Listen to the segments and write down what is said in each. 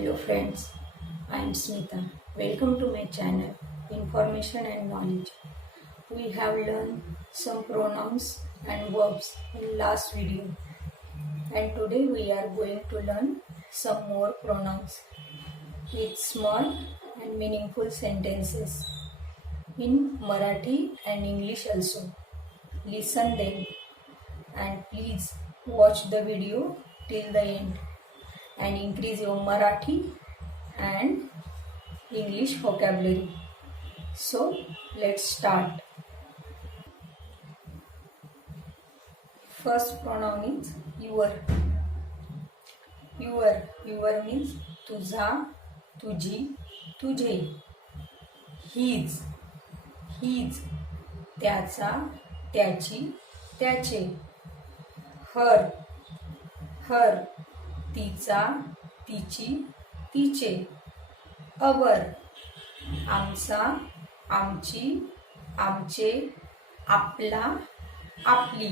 Hello friends, I am Smita. Welcome to my channel Information and Knowledge. We have learned some pronouns and verbs in last video, and today we are going to learn some more pronouns with small and meaningful sentences in Marathi and English also. Listen them and please watch the video till the end and increase your Marathi and English vocabulary. So let's start. First pronoun is your. Your means तुझा, तुझी, तुझे. His त्याचा, त्याची, त्याचे. her तिचा, तिची, तिचे. our आमचा, आमची, आमचे, आपला, आपली.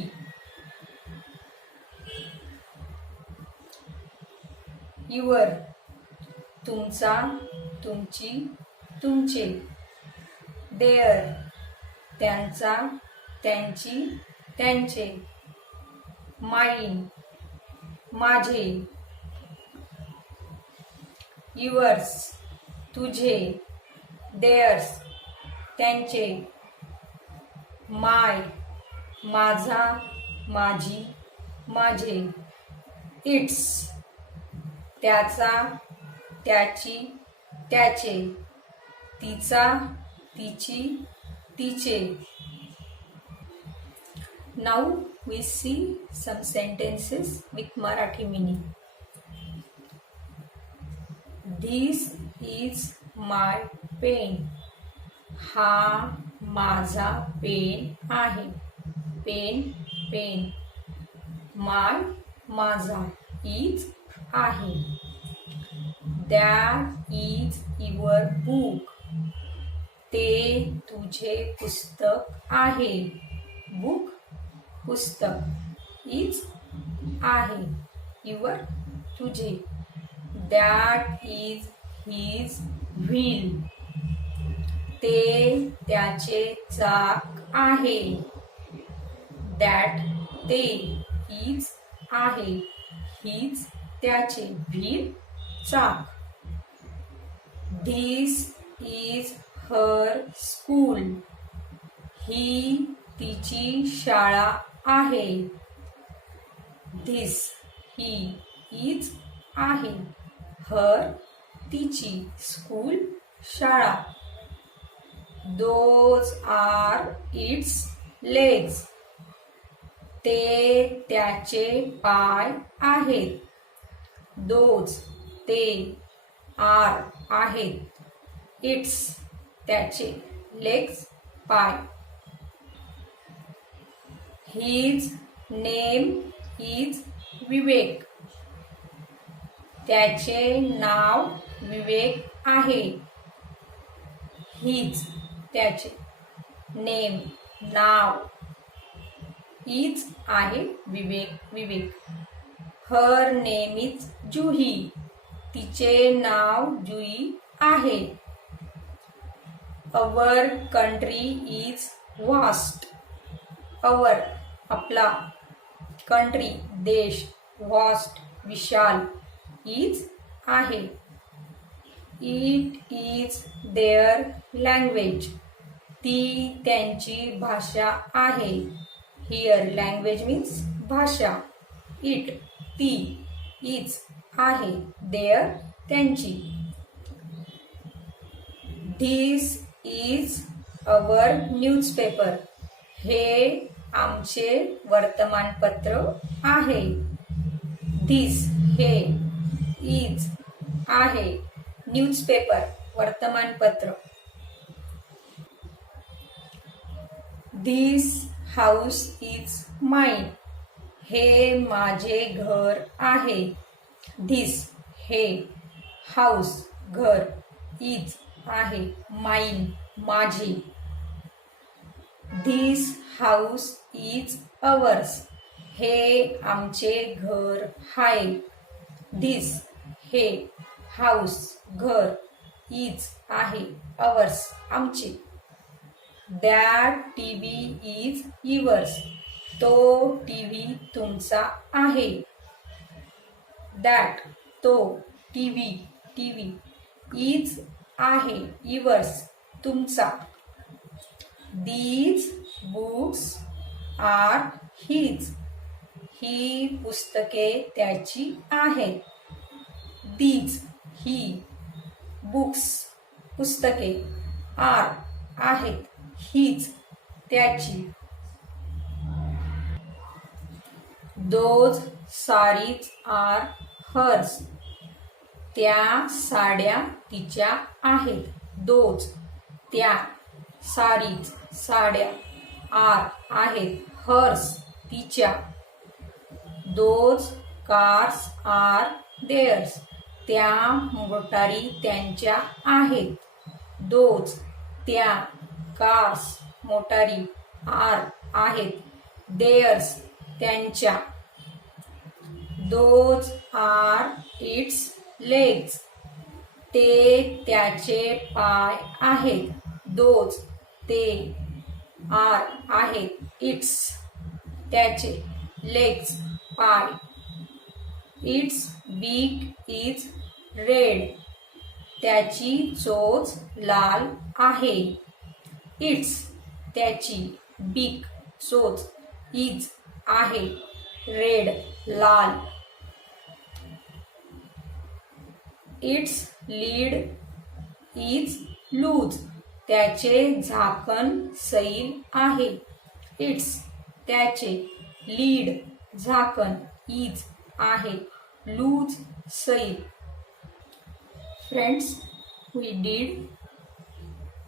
your तुमचा, तुमची, तुमचे. their त्यांचा, त्यांची, त्यांचे. mine माझे. yours तुझे. theirs त्यांचे. my माझा, माझी, माझे. its त्याचा, त्याची, त्याचे. तिचा, तिची, तिचे. Now we see some sentences with Marathi meaning. This is my pen. हा माझा पेन आहे. पेन. My माझा. is आहे. That is your book. ते तुझे पुस्तक आहे. book पुस्तक. is आहे. your तुझे. That is his wheel. ते त्याचे चाक आहे. That ते is आहे. his त्याचे. wheel चाक. This is her school. ही तिची शाळा आहे. This ही is आहे. her तिची. school शाळा. Those are its legs. ते त्याचे पाय आहेत. Those ते are आहेत. its त्याचे. legs पाय. His name is विवेक. त्याचे नाव विवेक आहे. His त्याचे. Name now. is आहे. विवेक. Her name is Juhi. तिचे नाव जुई आहे. Our country is vast. Our आपला. country देश. vast Vishal. is आहे. It is their language. ती त्यांची भाषा आहे. Here language means भाषा. It ती. is आहे. their त्यांची. This is our newspaper. हे आमचे वर्तमानपत्र आहे. This हे. is आहे. न्यूजपेपर वर्तमानपत्र. This house is mine. हे माझे घर आहे. This हे. house घर. is आहे. mine माझे. This house is ours. हे आमचे घर आहे. This हे. हाऊस घर, इज आहे, अवर्स आमचे. दॅट टीव्ही इज युअर्स तो टीव्ही तुमचा आहे. दॅट तो टीव्ही इज आहे, युअर्स तुमचा. दीज बुक्स आर हिज ही पुस्तके त्याची आहेत. दीज ही बुक्स पुस्तके आर आहेत, हिज त्याची. दोज साडीज आर हर्स त्या साड्या तिच्या आहेत. दोज त्या साडीज साड्या आर आहेत, हर्स तिच्या. दोज कार्स आर देअर्स त्या मोटारी त्यांच्या आहेत. दोज त्या कार्स मोटारी आर आहेत, देअर्स त्यांच्या. दोज आर इट्स लेग्स ते त्याचे पाय आहेत. दोज ते आर आहेत, इट्स त्याचे, लेग्स पाय. इट्स बीक इज रेड त्याची चोच लाल आहे. इट्स त्याची बीक चोच इज आहे, रेड लाल. इट्स लीड इज लूज त्याचे झाकण सैल आहे. इट्स त्याचे लीड झाकण इज आहे, लूज सैल. Friends, we did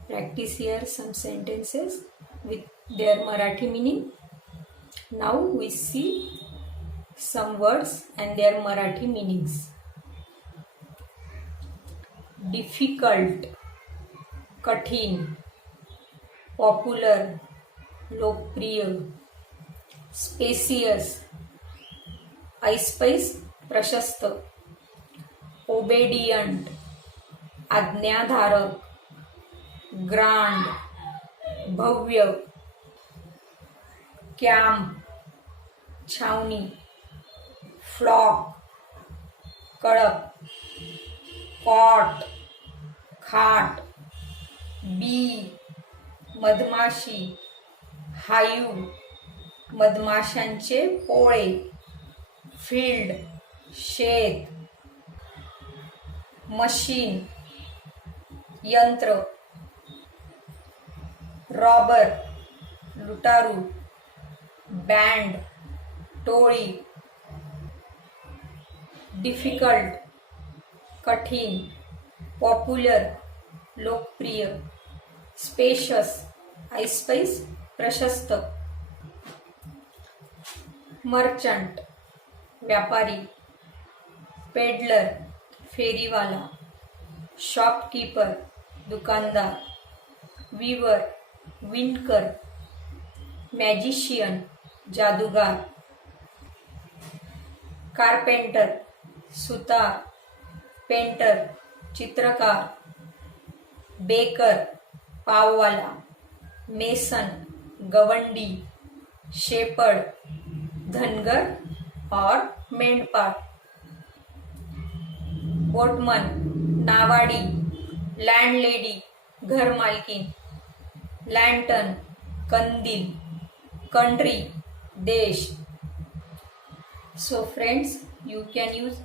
practice here some sentences with their Marathi meaning. Now we see some words and their Marathi meanings. Difficult, कठीण. Popular, लोकप्रिय. Spacious, ऐसपैस प्रशस्त. Obedient, आज्ञाधारक. ग्रांड, भव्य. कॅम्प, छावणी. फ्लॉक, कळप. कॉट, खाट. बी, मधमाशी. हायू, मधमाशांचे पोळे. फील्ड, शेत. मशीन, यंत्र. रॉबर, लुटारू. बँड, टोळी. डिफिकल्ट, कठीण. पॉप्युलर, लोकप्रिय. स्पेशस, ऐसपैस प्रशस्त. मर्चंट, व्यापारी. पेडलर, फेरीवाला. शॉपकीपर, दुकानदार. वीवर, विणकर. मॅजिशियन, जादूगार. कारपेंटर, सुतार. पेंटर, चित्रकार. बेकर, पाववाला. मेसन, गवंडी. शेपर्ड, धनगर और मेंढपाळ. बोटमन, नावाडी. लँडलेडी, घरमालकीन. लँटर्न, कंदील. कंट्री, देश. So friends, you can use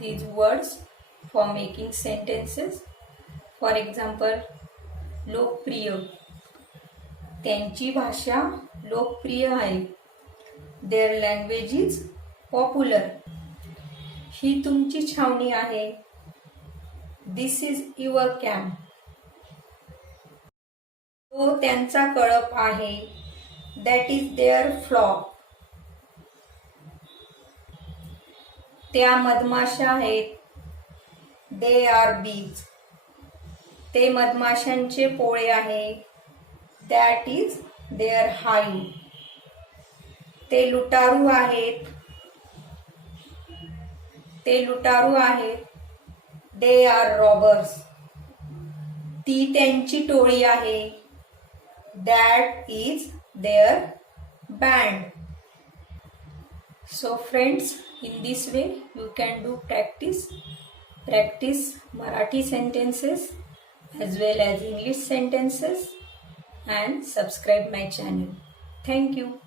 these words for making sentences. For example, लोकप्रिय, त्यांची भाषा लोकप्रिय आहे. Their language is popular. ही तुमची छावणी आहे. This is your camp. तो त्यांचा कळप आहे. That is their flock. त्या मधमाशा आहेत. They are bees. ते मधमाशांचे पोळे आहे. That is their hive. ते लुटारू आहेत. ते लुटारू आहेत. They are robbers. ती त्यांची टोळी आहे. That is their band. So friends, in this way you can do practice Marathi sentences as well as English sentences and subscribe my channel. Thank you.